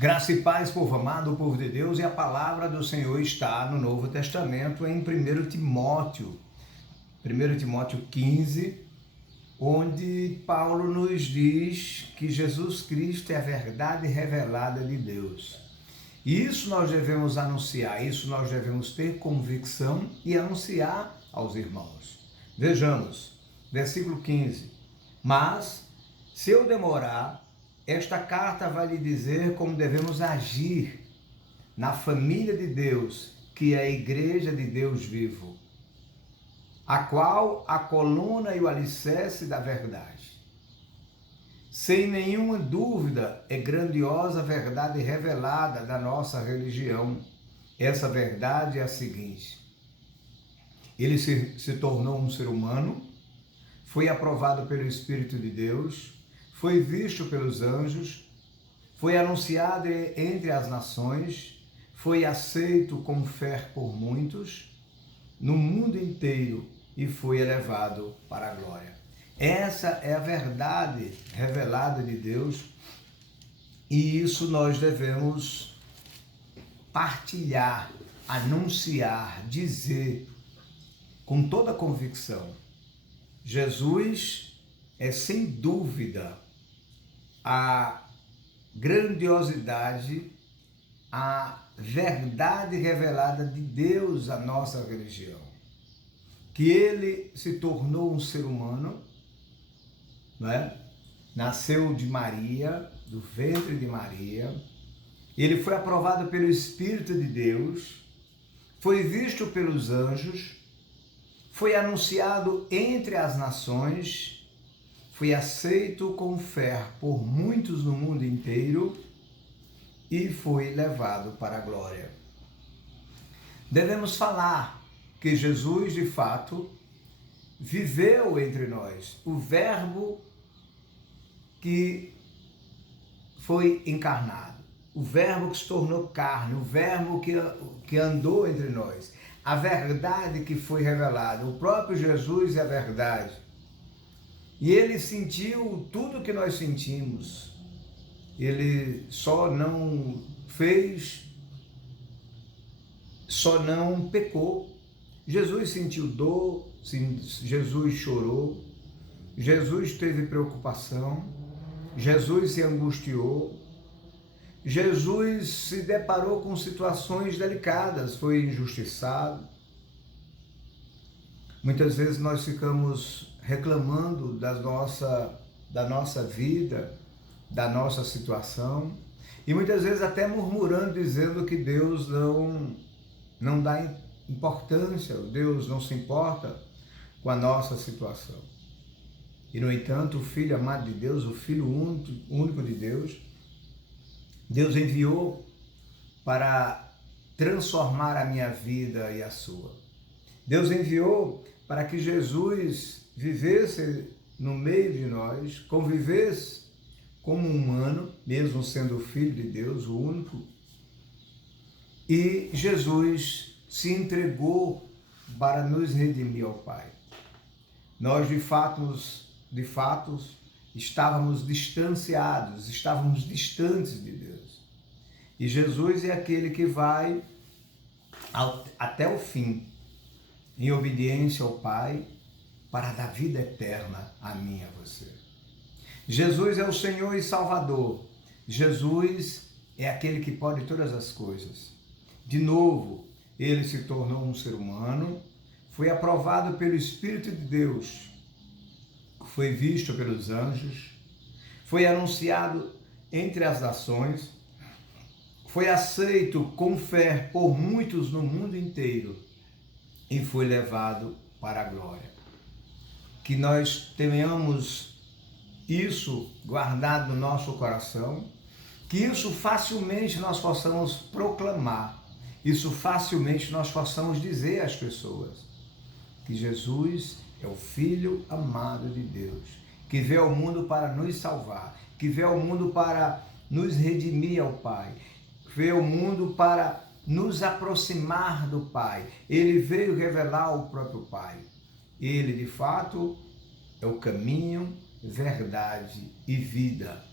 Graça e paz, povo amado, povo de Deus, e a palavra do Senhor está no Novo Testamento, em 1 Timóteo 15, onde Paulo nos diz que Jesus Cristo é a verdade revelada de Deus. E isso nós devemos anunciar, isso nós devemos ter convicção e anunciar aos irmãos. Vejamos, versículo 15. Mas, se eu demorar, esta carta vai lhe dizer como devemos agir na família de Deus, que é a igreja de Deus vivo, a qual a coluna e o alicerce da verdade. Sem nenhuma dúvida, é grandiosa a verdade revelada da nossa religião. Essa verdade é a seguinte: ele se tornou um ser humano, foi aprovado pelo Espírito de Deus, foi visto pelos anjos, foi anunciado entre as nações, foi aceito com fé por muitos, no mundo inteiro, e foi elevado para a glória. Essa é a verdade revelada de Deus, e isso nós devemos partilhar, anunciar, dizer com toda convicção. Jesus é sem dúvida a grandiosidade, a verdade revelada de Deus à nossa religião. Que ele se tornou um ser humano, né? Nasceu de Maria, do ventre de Maria, ele foi aprovado pelo Espírito de Deus, foi visto pelos anjos, foi anunciado entre as nações, foi aceito com fé por muitos no mundo inteiro e foi levado para a glória. Devemos falar que Jesus, de fato, viveu entre nós, o Verbo que foi encarnado, o Verbo que se tornou carne, o Verbo que andou entre nós, a verdade que foi revelada. O próprio Jesus é a verdade. E ele sentiu tudo o que nós sentimos. Ele só não fez, só não pecou. Jesus sentiu dor, Jesus chorou, Jesus teve preocupação, Jesus se angustiou, Jesus se deparou com situações delicadas, foi injustiçado. Muitas vezes nós ficamos reclamando da nossa vida, da nossa situação, e muitas vezes até murmurando, dizendo que Deus não dá importância, Deus não se importa com a nossa situação. E, no entanto, o Filho amado de Deus, o Filho único de Deus, Deus enviou para transformar a minha vida e a sua. Deus enviou para que Jesus vivesse no meio de nós, convivesse como humano, mesmo sendo o Filho de Deus, o único. E Jesus se entregou para nos redimir ao Pai. Nós, de fato, estávamos distanciados, estávamos distantes de Deus. E Jesus é aquele que vai até o fim, em obediência ao Pai, para dar vida eterna a mim e a você. Jesus é o Senhor e Salvador. Jesus é aquele que pode todas as coisas. De novo, ele se tornou um ser humano, foi aprovado pelo Espírito de Deus, foi visto pelos anjos, foi anunciado entre as nações, foi aceito com fé por muitos no mundo inteiro e foi levado para a glória. Que nós tenhamos isso guardado no nosso coração, que isso facilmente nós possamos proclamar, isso facilmente nós possamos dizer às pessoas que Jesus é o Filho amado de Deus, que veio ao mundo para nos salvar, que veio ao mundo para nos redimir ao Pai, veio ao mundo para nos aproximar do Pai. Ele veio revelar o próprio Pai. Ele, de fato, é o caminho, verdade e vida.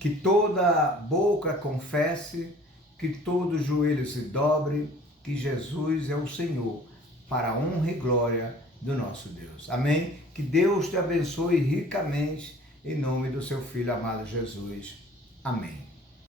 Que toda boca confesse, que todo joelho se dobre, que Jesus é o Senhor, para a honra e glória do nosso Deus. Amém? Que Deus te abençoe ricamente, em nome do seu Filho amado Jesus. Amém.